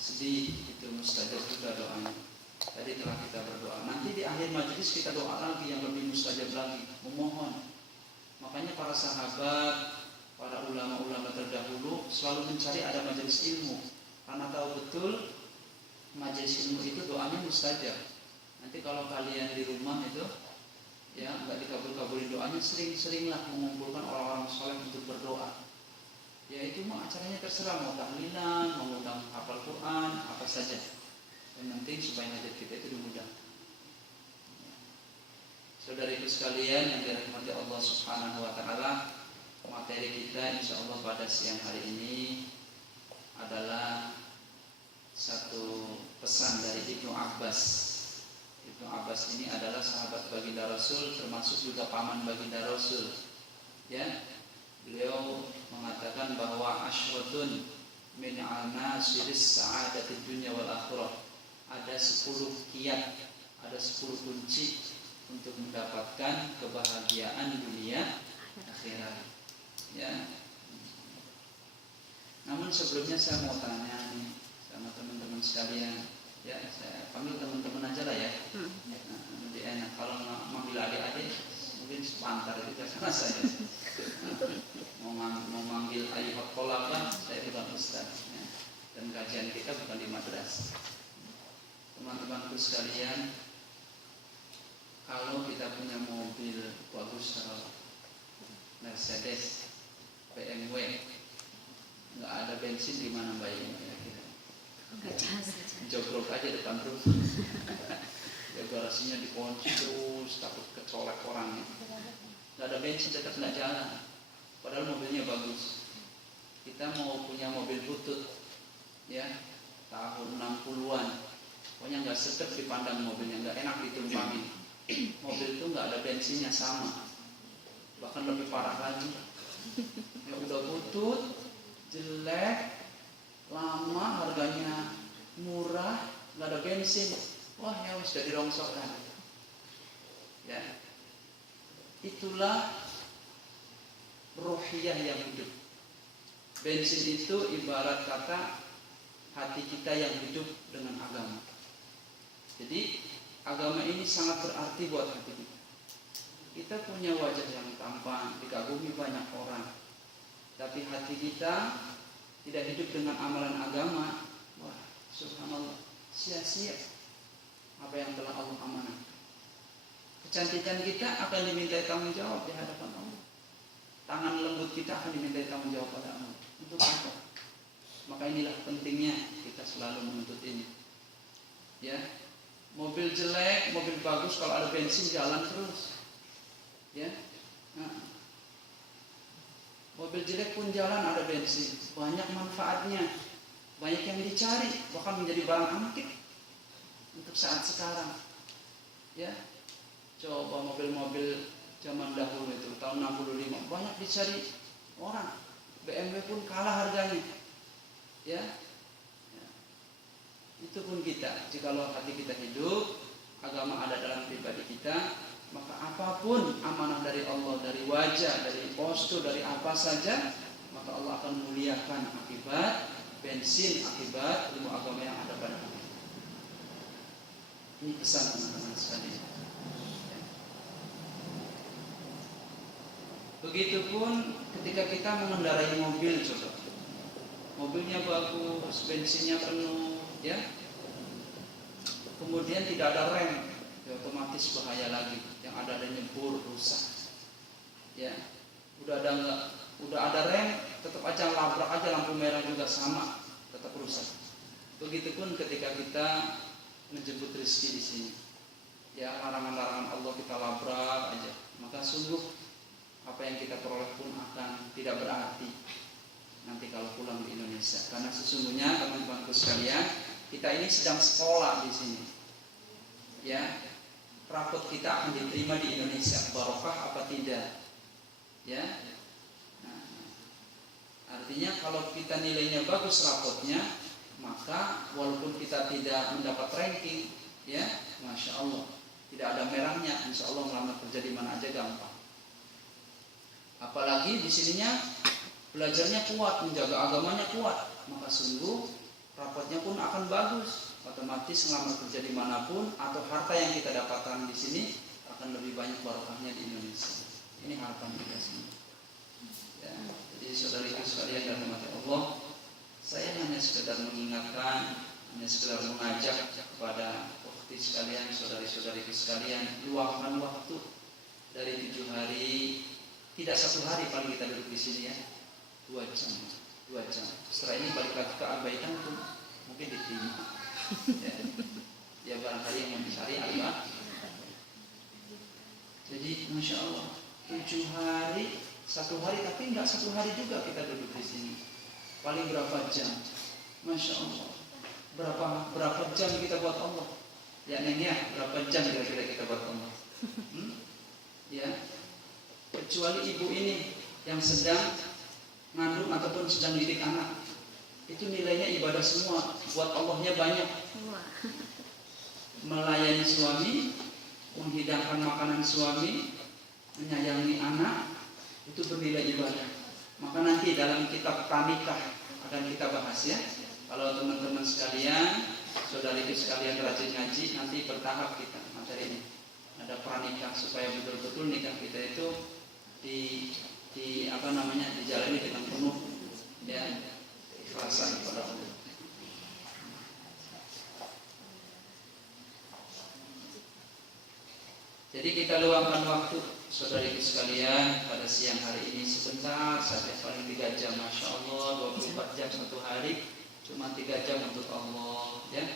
sedih, itu mustajab juga doanya. Tadi telah kita berdoa. Nanti di akhir majelis kita doa lagi yang lebih mustajab lagi, memohon. Makanya para sahabat, para ulama-ulama terdahulu selalu mencari ada majelis ilmu, karena tahu betul majelis ilmu itu doanya mustajab. Nanti kalau kalian di rumah itu ya nggak dikabul-kabulin doanya, sering-seringlah mengumpulkan orang-orang soleh untuk berdoa. Ya itu mah acaranya terserah, mau tahlilan, mau undang hafal Quran, apa saja. Yang penting supaya hajat kita itu dimudahkan. Saudariku sekalian yang dirahmati Allah Subhanahu wa taala, materi kita insyaallah pada siang hari ini adalah satu pesan dari Ibnu Abbas. Ibnu Abbas ini adalah sahabat baginda Rasul, termasuk juga paman baginda Rasul. Ya. Beliau mengatakan bahwa asyratun min anasiris sa'adatid dunya wal akhirah. Ada 10 kiat, ada 10 kunci untuk mendapatkan kebahagiaan dunia akhirat. Ya. Namun sebelumnya saya mau tanya nih sama teman-teman sekalian. Ya, saya panggil teman-teman aja lah ya. Nanti enak kalau manggil adik-adik mungkin sepantar itu sama saya. Mau manggil ayuhat kolabah, saya bukan ustaz ya. Dan kajian kita bukan di madrasah. Teman-temanku sekalian, kalau kita punya mobil bagus, kalau Mercedes, BMW, nggak ada bensin di mana bayinya kira-kira? Jogrok aja depan rumah. Ya garasinya dikunci terus, takut kecolek orangnya. Nggak ada bensin, tetap nggak jalan. Padahal mobilnya bagus. Kita mau punya mobil butut, ya tahun 60-an. Pokoknya nggak sedap dipandang mobilnya, nggak enak ditumpangi. Mobil itu nggak ada bensinnya sama, bahkan lebih parah lagi. Ya udah butut, jelek, lama, harganya murah, nggak ada bensin. Wah ya sudah dirongsokkan. Ya, itulah rohiyah yang hidup. Bensin itu ibarat kata hati kita yang hidup dengan agama. Jadi agama ini sangat berarti buat hati kita. Kita punya wajah yang tampan, dikagumi banyak orang, tapi hati kita tidak hidup dengan amalan agama. Wah, subhanallah, sia-sia apa yang telah Allah amanahkan. Kecantikan kita akan dimintai tanggung jawab di hadapan Allah. Tangan lembut kita akan dimintai tanggung jawab pada Allah. Untuk apa? Maka inilah pentingnya kita selalu menuntut ini. Ya, mobil jelek, mobil bagus, kalau ada bensin jalan terus. Ya, mobil jelek pun jalan ada bensin, banyak manfaatnya, banyak yang dicari, bahkan menjadi barang antik untuk saat sekarang. Ya, coba mobil-mobil zaman dahulu itu tahun 65 banyak dicari orang. BMW pun kalah harganya. Ya, itu pun kita. Jikalau hati kita hidup, agama ada dalam pribadi kita, maka apapun amanah dari Allah, dari wajah, dari postur, dari apa saja, maka Allah akan muliakan akibat bensin, akibat ilmu agama yang ada pada kita. Ini pesan teman-teman sekalian. Begitupun ketika kita mengendarai mobil, coba mobilnya bagus, bensinnya penuh, ya, kemudian tidak ada rem, ya otomatis bahaya lagi. Yang ada nyebur, rusak. Ya, udah ada rem, tetap aja labrak aja, lampu merah juga sama, tetap rusak. Begitupun ketika kita menjemput rezeki di sini, ya larangan-larangan Allah kita labrak aja, maka sungguh apa yang kita peroleh pun akan tidak berarti nanti kalau pulang di Indonesia. Karena sesungguhnya teman-temanku sekalian, kita ini sedang sekolah di sini. Ya, rapot kita akan diterima di Indonesia, barokah apa tidak? Ya, nah, artinya kalau kita nilainya bagus rapotnya, maka walaupun kita tidak mendapat ranking, ya, masya Allah, tidak ada merahnya, insya Allah melamar kerja di mana aja gampang. Apalagi di sininya belajarnya kuat, menjaga agamanya kuat, maka sungguh rapotnya pun akan bagus, otomatis ngelamar kerja dimanapun atau harta yang kita dapatkan di sini akan lebih banyak barokahnya di Indonesia. Ini harapan kita semua. Ya, jadi saudariku sekalian dan rahmat Allah, saya hanya sekedar mengingatkan, hanya sekedar mengajak kepada ukhti sekalian, saudari-saudariku sekalian, luangkan waktu dari 7 hari, tidak 1 hari paling kita duduk di sini ya, 2 jam. Setelah ini balik lagi ke abaikan pun mungkin diterima. Ya barangkali yang mencari apa. Jadi masya Allah 7 hari, 1 hari, tapi enggak 1 hari juga kita duduk di sini. Paling berapa jam? Masya Allah. Berapa jam kita buat Allah? Ya Neng ya, berapa jam kira-kira kita buat Allah? Ya, kecuali ibu ini yang sedang ngandung ataupun sedang didik anak, itu nilainya ibadah semua, buat Allahnya banyak. Melayani suami, menghidangkan makanan suami, menyayangi anak, itu bernilai ibadah. Maka nanti dalam kitab pranikah akan kita bahas ya. Kalau teman-teman sekalian, saudariku sekalian rajin ngaji, nanti bertahap kita materi ini. Ada pranikah supaya betul-betul nikah kita itu dijalani dengan penuh ya ikhlasan kepada Allah. Jadi kita luangkan waktu saudari sekalian pada siang hari ini sebentar saja, paling 3 jam, masya Allah. 24 jam 1 hari, cuma 3 jam untuk Allah ya.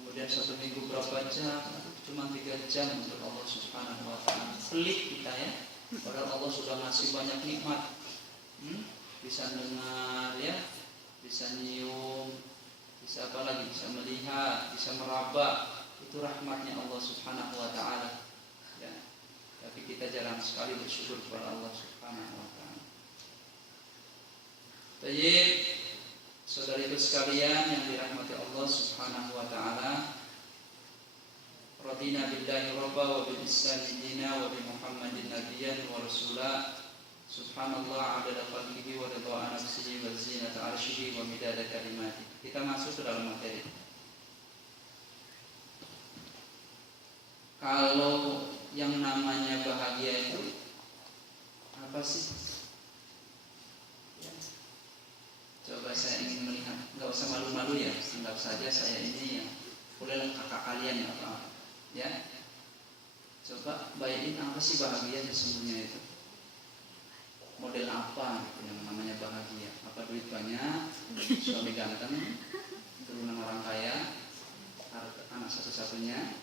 Kemudian 1 minggu berapa jam, cuma 3 jam untuk Allah subhanahu wa ta'ala. Pelit kita ya, padahal Allah sudah ngasih banyak nikmat. Bisa dengar ya, bisa nyium, bisa apa lagi, bisa melihat, bisa meraba. Itu rahmatnya Allah subhanahu wa ta'ala ya. Tapi kita jarang sekali bersyukur kepada Allah subhanahu wa ta'ala. Baik, saudariku sekalian yang dirahmati Allah subhanahu wa ta'ala, radina billahi rabba wa bil islami dina wa bi muhammadin nabiyyan wa rasula. Subhanallah adada khalqihi wa ridha nafsihi wa zinata arsyihi wa midada kalimati. Kita masuk ke dalam materi. Kalau yang namanya bahagia itu apa sih? Ya. Coba saya ingin melihat, nggak usah malu-malu ya, anggap saja saya ini ya, bolehlah kakak kalian ya apa? Ya, coba bayangin apa sih bahagia sesungguhnya itu? Model apa gitu yang namanya bahagia? Apa duit banyak, suami ganteng, turunan orang kaya, anak satu-satunya,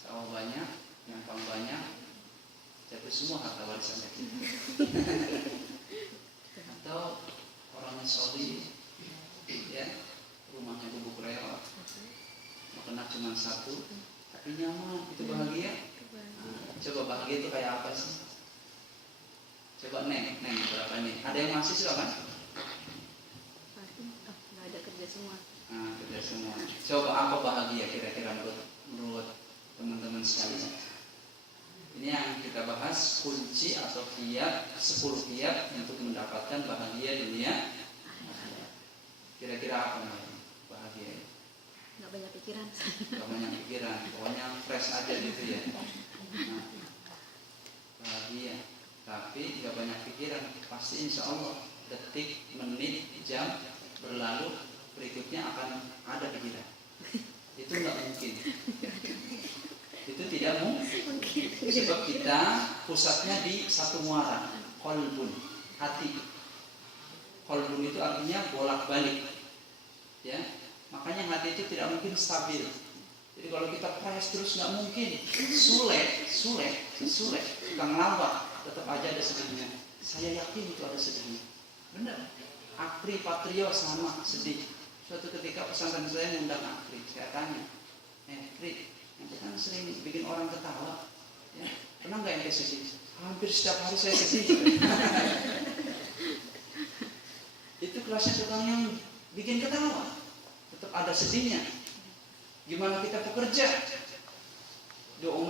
sawah banyak, nyampang banyak, jatuh semua harta warisannya kita. Atau orangnya solih, ya, rumahnya bubuk reot, makanan cuma 1, tapi nyaman, itu bahagia. Coba bahagia itu kayak apa sih? Coba Neng berapa nih? Ada yang masih silakan? Nggak ada, kerja semua. Kerja semua. Coba apa bahagia kira-kira menurut teman-teman sekalian? Ini yang kita bahas, kunci atau kiat, 10 kiat untuk mendapatkan bahagia dunia. Kira-kira apa namanya bahagia? Nggak banyak pikiran. Nggak banyak pikiran, pokoknya fresh aja gitu ya. Bahagia. Tapi tidak banyak pikiran, pasti insya Allah detik, menit, jam berlalu berikutnya akan ada pikiran. Itu nggak mungkin. Itu tidak mungkin. Sebab kita pusatnya di satu muara, qalbun, hati. Qalbun itu artinya bolak-balik. Ya, makanya hati itu tidak mungkin stabil. Jadi kalau kita press terus nggak mungkin. Sulit, tukang lawak. Tetap aja ada sedihnya. Saya yakin itu ada sedihnya. Benar. Akri Patrio sama sedih. Suatu ketika pesantren saya mengundang Akri, saya tanya, Kri, nanti kan sering bikin orang ketawa, ya, pernah nggak ente sedih? Hampir setiap hari saya sedih. Itu kelasnya tukang yang bikin ketawa. Tetap ada sedihnya. Gimana kita bekerja? Doa